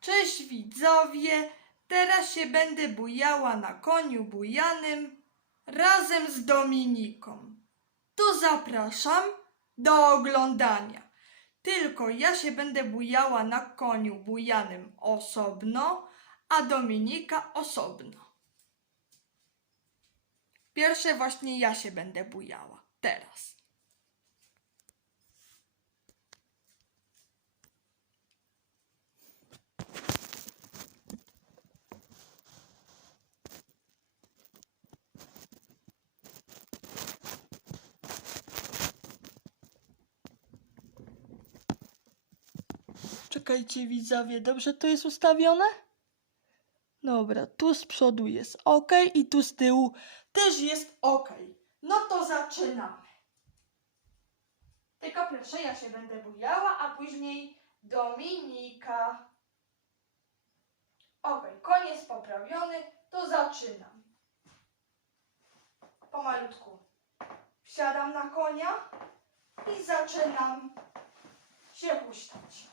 Cześć widzowie, teraz się będę bujała na koniu bujanym razem z Dominiką. To zapraszam do oglądania. Tylko ja się będę bujała na koniu bujanym osobno, a Dominika osobno. Pierwsze właśnie ja się będę bujała. Teraz. Czekajcie widzowie, dobrze to jest ustawione? Dobra, tu z przodu jest ok i tu z tyłu też jest ok. No to zaczynamy. Tylko pierwsze ja się będę bujała, a później Dominika. Ok, koniec poprawiony, to zaczynam. Pomalutku. Wsiadam na konia i zaczynam się huśtać.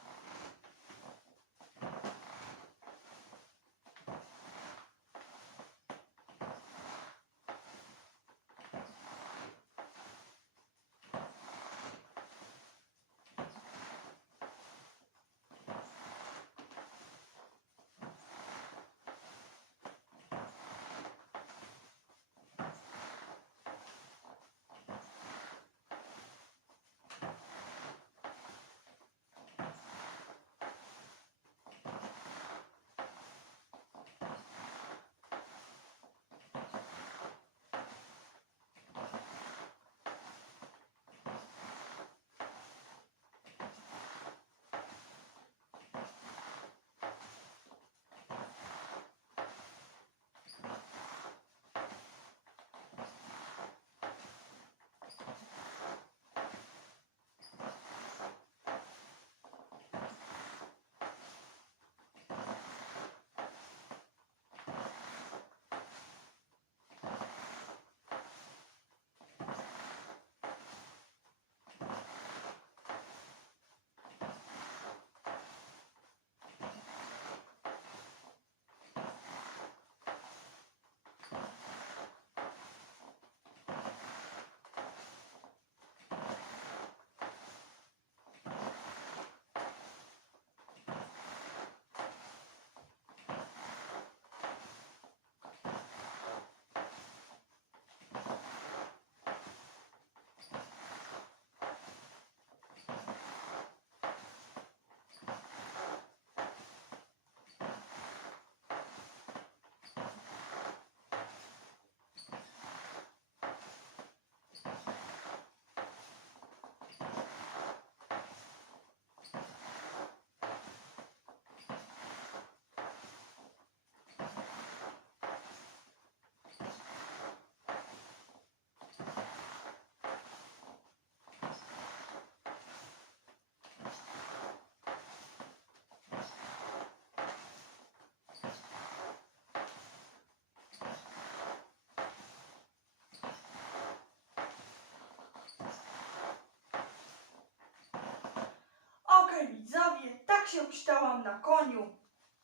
Tak się uczytałam na koniu,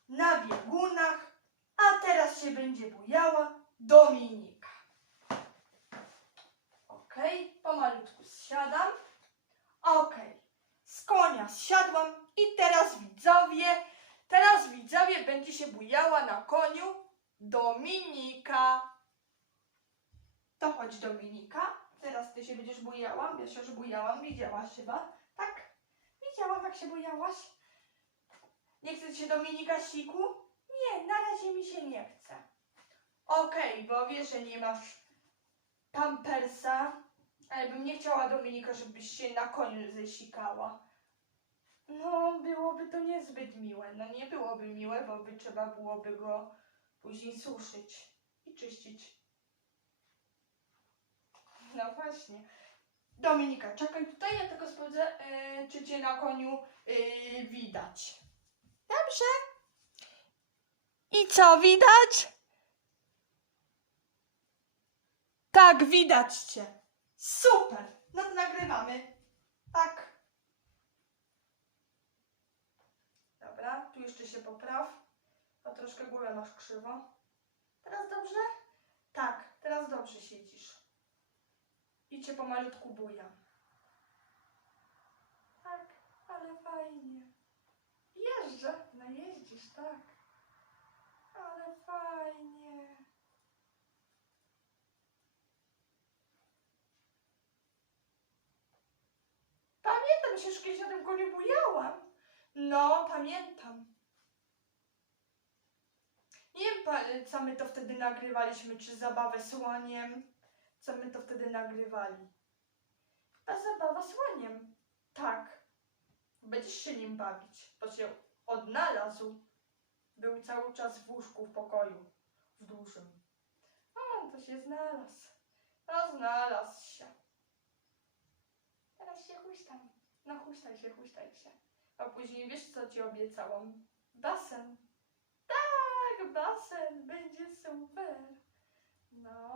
na biegunach, a teraz się będzie bujała Dominika. Okej, pomalutku zsiadam. Okej, z konia zsiadłam i teraz widzowie, teraz widzowie będzie się bujała na koniu Dominika. To chodź Dominika, teraz ty się będziesz bujała, ja się już bujałam, widziałaś chyba, tak? Się bojałaś. Nie chce się Dominika siku? Nie, na razie mi się nie chce. Okej, bo wiesz, że nie masz pampersa, ale bym nie chciała Dominika, żebyś się na koniu zesikała. No, byłoby to niezbyt miłe. No nie byłoby miłe, bo by trzeba byłoby go później suszyć i czyścić. No właśnie. Dominika, czekaj tutaj, ja tylko sprawdzę, yy, czy cię na koniu yy, widać. Dobrze. I co widać? Tak, widać cię. Super. No to nagrywamy. Tak. Dobra. tu jeszcze się popraw. A troszkę głowę masz krzywo. Teraz dobrze? Tak, teraz dobrze siedzisz. I cię pomalutku bujam. Tak, ale fajnie. Jeżdżę, no jeździsz, tak. Ale fajnie. Pamiętam się, że kiedyś na tym koniu bujałam. No, pamiętam. Nie wiem, co my to wtedy nagrywaliśmy, czy zabawę słoniem. Co my to wtedy nagrywali? Chyba zabawa słoniem. Tak. Będziesz się nim bawić. To się odnalazł. Był cały czas w łóżku w pokoju. W dużym. A, to się znalazł. No, znalazł się. Teraz się huśtam. No, huśtaj się, huśtaj się. A później wiesz, co ci obiecałam? Basen. Tak, basen. Będzie super. No.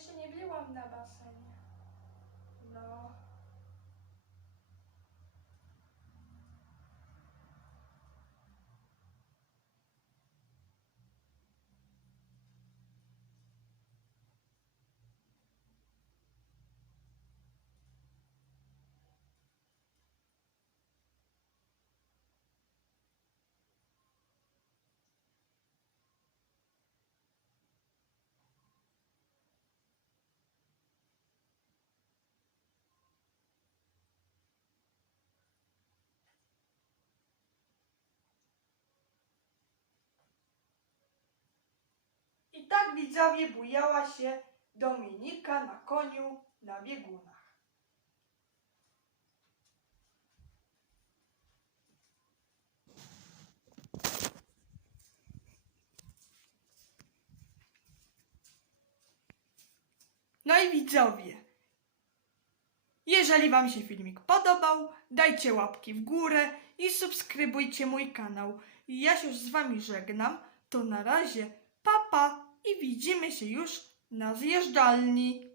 Jeszcze nie byłam na basenie. No. Tak widzowie bujała się Dominika na koniu na biegunach. No i widzowie, jeżeli Wam się filmik podobał, dajcie łapki w górę i subskrybujcie mój kanał. Ja się już z Wami żegnam, to na razie, papa pa, i widzimy się już na zjeżdżalni.